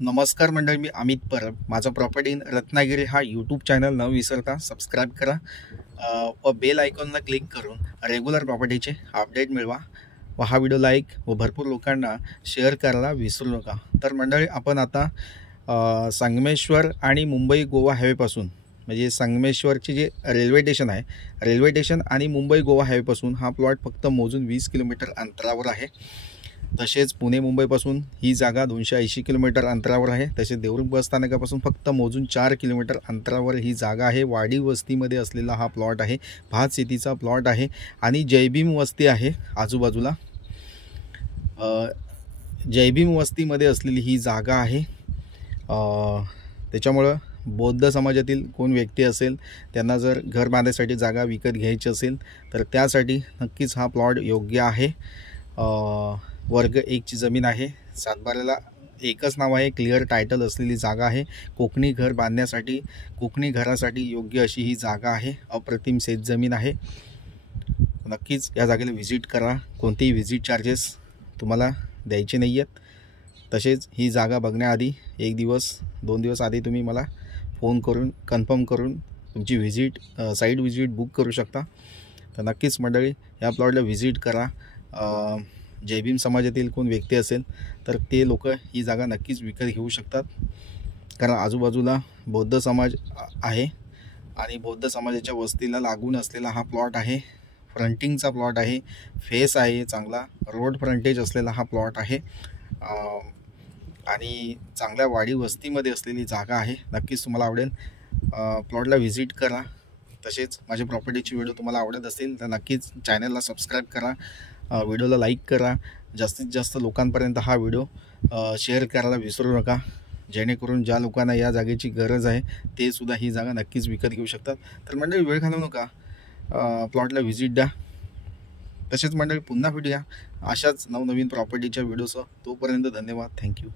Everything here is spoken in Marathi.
नमस्कार मंडळी, मी अमित परब. माझा प्रॉपर्टी इन रत्नागिरी हा यूट्यूब चॅनल न विसरता सबस्क्राईब करा व बेल आयकॉनला क्लिक करून रेग्युलर प्रॉपर्टीचे अपडेट मिळवा व हा व्हिडिओ लाईक व भरपूर लोकांना शेअर करायला विसरू नका. तर मंडळी, आपण आता संगमेश्वर आणि मुंबई गोवा हायवेपासून म्हणजे संगमेश्वरची जे रेल्वे स्टेशन आहे, रेल्वे स्टेशन आणि मुंबई गोवा हायवेपासून हा प्लॉट फक्त मोजून 20 किलोमीटर अंतरावर आहे. तसेच पुणे मुंबईपासून ही जागा 280 किलोमीटर अंतरावर आहे. तसेच देवरुख बस स्थानकापासून फक्त मोजून 4 किलोमीटर अंतरावर ही जागा आहे. वाडी वस्तीमध्ये असलेला हा प्लॉट आहे. भात शेतीचा प्लॉट आहे आणि जयभीम वस्ती आहे आजूबाजूला. जयभीम वस्तीमध्ये असलेली ही जागा आहे. त्याच्यामुळं बौद्ध समाजातील कोण व्यक्ती असेल, त्यांना जर घर बांधण्यासाठी जागा विकत घ्यायची असेल तर त्यासाठी नक्कीच हा प्लॉट योग्य आहे. वर्ग 1 ची जमीन आहे. सातबाऱ्याला एकच नाव आहे. क्लिअर टायटल असलेली जागा आहे. कोकणी घर बांधण्यासाठी, कोकणी घरासाठी योग्य अशी ही जागा आहे. अप्रतिम शेत जमीन आहे. नक्कीच या जागेला व्हिजिट करा. कोणतेही व्हिजिट चार्जेस तुम्हाला द्यायचे नाही आहेत. तसेच ही जागा बघण्याआधी 1 दिवस 2 दिवस आधी तुम्ही मला फोन करून कन्फर्म करून तुमची व्हिजिट साईट व्हिजिट बुक करू शकता. तर नक्कीच मंडळी, या प्लॉटला व्हिजिट करा. जयभीम समाजातील कोण व्यक्ती असेल तर ते लोक ही जागा नक्कीच विकत घेऊ शकतात, कारण आजूबाजूला बौद्ध समाज आहे आणि बौद्ध समाजाच्या वस्तीला लागून असलेला हा प्लॉट आहे. फ्रंटिंगचा प्लॉट आहे, फेस आहे, चांगला रोड फ्रंटेज असलेला हा प्लॉट आहे आणि चांगल्या वाडी वस्तीमध्ये असलेली जागा आहे. नक्कीच तुम्हाला आवडेल. प्लॉटला व्हिजिट करा. तसेच माझ्या प्रॉपर्टीची व्हिडिओ तुम्हाला आवडत असेल तर नक्कीच चॅनलला सबस्क्राईब करा, व्हिडिओला लाईक करा. जास्तीत जास्त लोकांपर्यंत हा व्हिडिओ शेअर करायला विसरू नका, जेणेकरून ज्या लोकांना या जागेची गरज आहे ते सुद्धा ही जागा नक्कीच विकत घेऊ शकतात. तर मंडळी, वेळ घालवू नका, प्लॉटला व्हिजिट द्या. तसेच मंडळी, पुन्हा भेटूया अशाच नवनवीन प्रॉपर्टीच्या व्हिडिओसह. तोपर्यंत धन्यवाद. थँक्यू.